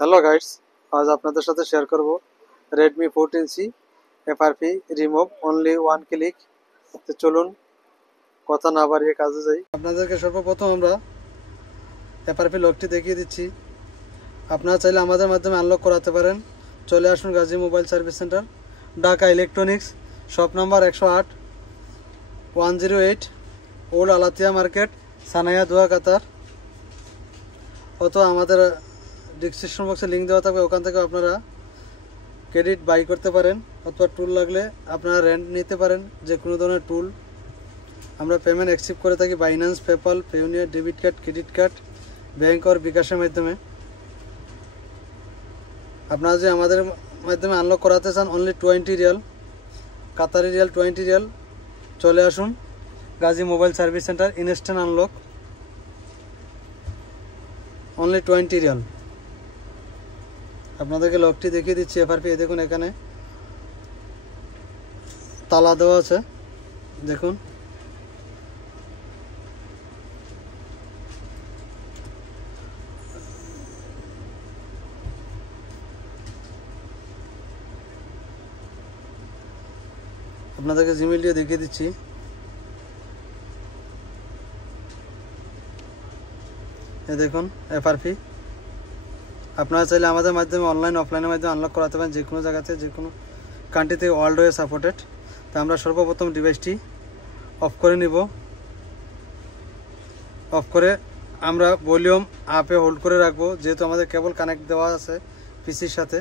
Hello guides, আজ আপনাদের সাথে শেয়ার করব Redmi 14C FRP remove only one click. তো চলুন কথা না বাড়িয়ে কাজে যাই। আপনাদেরকে সর্বপ্রথম আমরা এফআরপি লকটি দেখিয়ে দিচ্ছি। আপনারা চাইলে আমাদের মাধ্যমে আনলক করাতে পারেন। চলে আসুন Gazi mobile service centre, Dhaka electronics, shop number 108, 108 old Alatiya market, Sanaiya Doha, Qatar. অথবা আমাদের ডিসক্রিপশন বক্সে লিঙ্ক দেওয়া থাকবে, ওখান থেকে আপনারা ক্রেডিট বাই করতে পারেন, অথবা টুল লাগলে আপনারা রেন্ট নিতে পারেন। যে কোনো ধরনের টুল আমরা পেমেন্ট অ্যাকসেপ্ট করে থাকি Binance, PayPal, Payoneer, debit card, credit card, bank আর বিকাশের মাধ্যমে। আপনারা যদি আমাদের মাধ্যমে আনলক করাতে চান only 20 riyal, Qatari riyal 20 riyal, চলে আসুন Gazi mobile service centre, instant unlock only 20 riyal. আপনাদেরকে লকটি দেখিয়ে দিচ্ছি এফআরপি। দেখুন এখানে তালা দেওয়া আছে, দেখুন। আপনাদেরকে জিমেল দিয়ে দেখিয়ে দিচ্ছি। এই দেখুন এফআরপি। আপনারা চাইলে আমাদের মাধ্যমে অনলাইন অফলাইনের মাধ্যমে আনলক করাতে পারেন, যে কোনো জায়গাতে, যে কোনো কান্ট্রিতে ওয়ার্ল্ড ওয়ে সাপোর্টেড। তো আমরা সর্বপ্রথম ডিভাইসটি অফ করে নিব। অফ করে আমরা ভলিউম আপে হোল্ড করে রাখবো, যেহেতু আমাদের কেবল কানেক্ট দেওয়া আছে পিসির সাথে।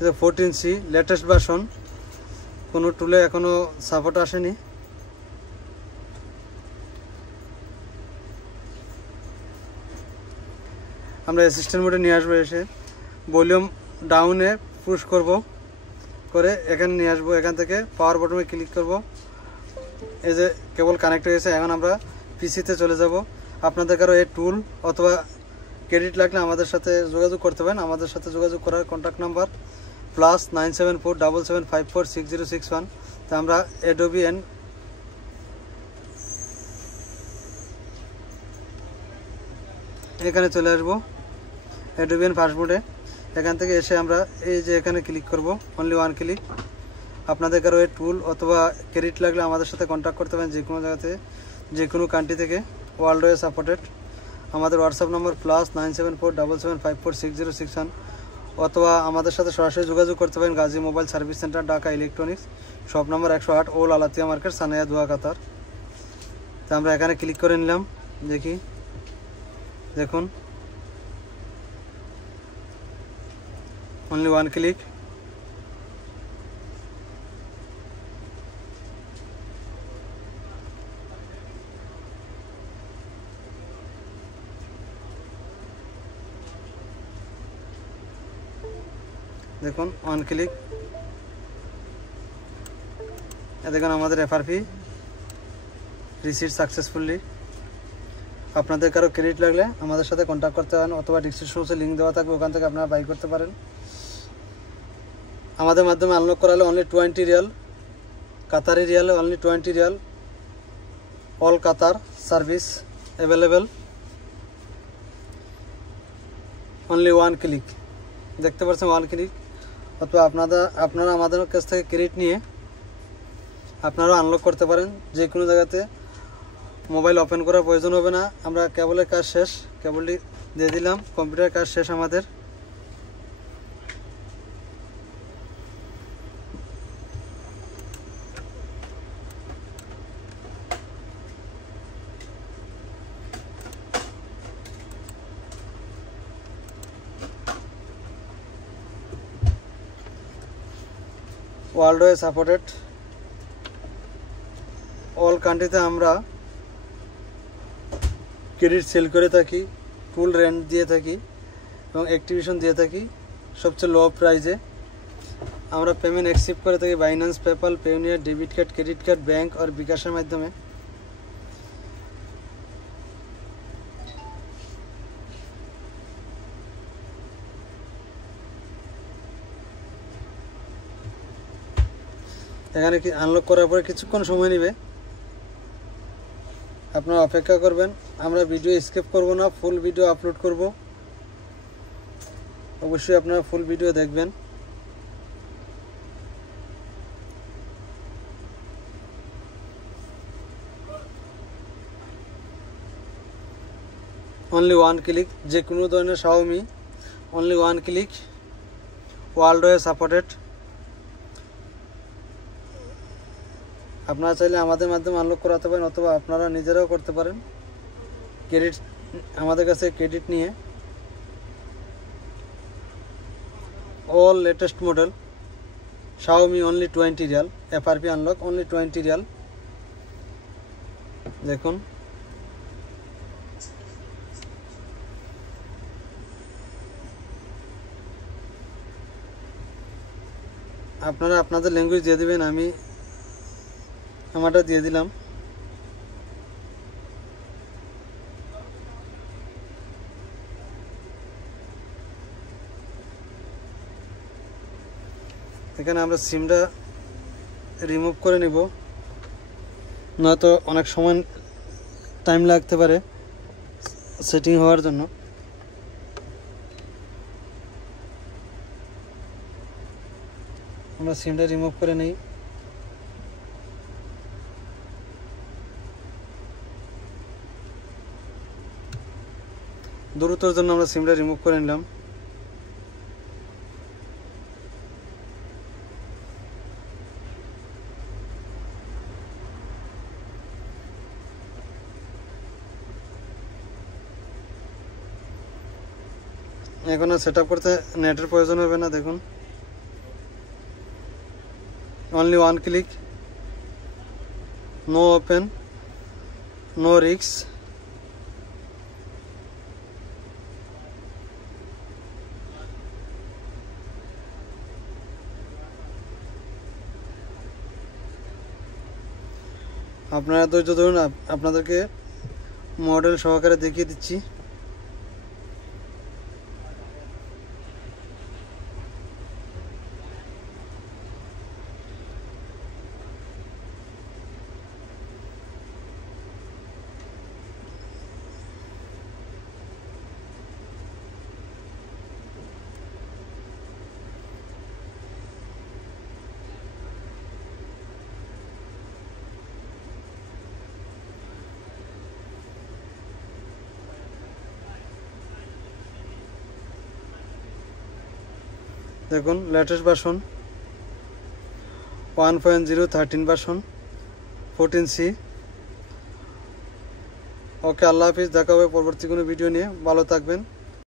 এটা 14C লেটেস্ট ভার্সন, কোনো টুলে এখনো সাপোর্ট আসেনি। আমরা অ্যাসিস্ট্যান্ট মোডে নিয়ে আসবো, এসে ভলিউম ডাউনে পুশ করব, করে এখানে নিয়ে আসবো। এখান থেকে পাওয়ার বটনে ক্লিক করব। এই যে কেবল কানেক্ট হয়ে গেছে। এখন আমরা পিসিতে চলে যাব। আপনাদের কারো এই টুল অথবা ক্রেডিট লাগলে আমাদের সাথে যোগাযোগ করতে পারেন। আমাদের সাথে যোগাযোগ করার কন্ট্যাক্ট নাম্বার +97477546061। তো আমরা অ্যাডোবি এন্ড এখানে চলে আসবো, অ্যাডোবি এন্ড ফাস্ট মোডে। এখান থেকে এসে আমরা এই যে এখানে ক্লিক করব, অনলি ওয়ান ক্লিক। আপনাদের কারো এই টুল অথবা ক্রেডিট লাগলে আমাদের সাথে কন্ট্যাক্ট করতে পারেন, যে কোনো জায়গাতে, যে কোনো কান্ট্রি থেকে, ওয়ার্ল্ড ওয়ে সাপোর্টেড। আমাদের হোয়াটসঅ্যাপ নম্বর +97477546061, অথবা আমাদের সাথে সরাসরি যোগাযোগ করতে পারেন Gazi mobile service centre, Dhaka electronics, shop number 108 old Alatiya market, Sanaiya Doha, Qatar. তো আমরা এখানে ক্লিক করে নিলাম। দেখি, দেখুন অনলি ওয়ান ক্লিক। দেখুন ওয়ান ক্লিক। দেখুন আমাদের এফআরপি রিসিভ সাকসেসফুলি। আপনাদের কারো ক্রেডিট লাগলে আমাদের সাথে কন্ট্যাক্ট করতে পারেন, অথবা ডিসক্রিপশনে লিঙ্ক দেওয়া থাকবে, ওখান থেকে আপনারা বাই করতে পারেন। আমাদের মাধ্যমে আনলক করালে অনলি 20 রিয়াল, কাতারি রিয়ালে only 20 riyal, all Qatar service available, only one click. দেখতে পাচ্ছেন ওয়ান ক্লিক। অথবা আপনারা আমাদের কাছ থেকে ক্রেডিট নিয়ে আপনারাও আনলক করতে পারেন, যে কোনো জায়গাতে। মোবাইল ওপেন করার প্রয়োজন হবে না। আমরা কেবলের কাজ শেষ, কেবলটি দিয়ে দিলাম, কম্পিউটার কাজ শেষ আমাদের। ওয়ার্ল্ড ওয়ে সাপোর্টেড, অল কান্ট্রিতে আমরা ক্রেডিট সেল করে থাকি, টুল রেন্ট দিয়ে থাকি এবং অ্যাক্টিভেশন দিয়ে থাকি সবচেয়ে লো প্রাইসে। আমরা পেমেন্ট অ্যাকসেপ্ট করে থাকি Binance, PayPal, Payoneer, debit card, credit card, bank আর বিকাশের মাধ্যমে। এখানে কি আনলক করার পরে কিছুক্ষণ সময় নেবে, আপনারা অপেক্ষা করবেন। আমরা ভিডিও স্কিপ করব না, ফুল ভিডিও আপলোড করব, অবশ্যই আপনারা ফুল ভিডিও দেখবেন। অনলি ওয়ান ক্লিক, যে কোনো ধরনের Xiaomi only one click, world wide supported. আপনারা চাইলে আমাদের মাধ্যমে আনলক করাতে পারেন অথবা আপনারা নিজেরাও করতে পারেন ক্রেডিট, আমাদের কাছে ক্রেডিট নিয়ে। All latest model Xiaomi only 20 Real, FRP unlock only 20 রিয়াল। দেখুন আপনারা আপনাদের ল্যাঙ্গুয়েজ দিয়ে দিবেন, আমি আমারটা দিয়ে দিলাম। এখানে আমরা সিমটা রিমুভ করে নেব, নয়তো অনেক সময় টাইম লাগতে পারে সেটিং হওয়ার জন্য। আমরা সিমটা রিমুভ করে নেই। দ্রুতর জন্য আমরা সিমটা রিমুভ করে নিলাম। এখন আর সেট আপ করতে নেটের প্রয়োজন হবে না। দেখুন only one click, no open, no risk. আপনারা ধৈর্য ধরুন, আপনাদেরকে মডেল সহকারে দেখিয়ে দিচ্ছি। দেখুন latest version 1.0 13 version 14C। Okay, আল্লাহ হাফিজ, দেখা হবে পরবর্তী কোনো ভিডিও নিয়ে। ভালো থাকবেন।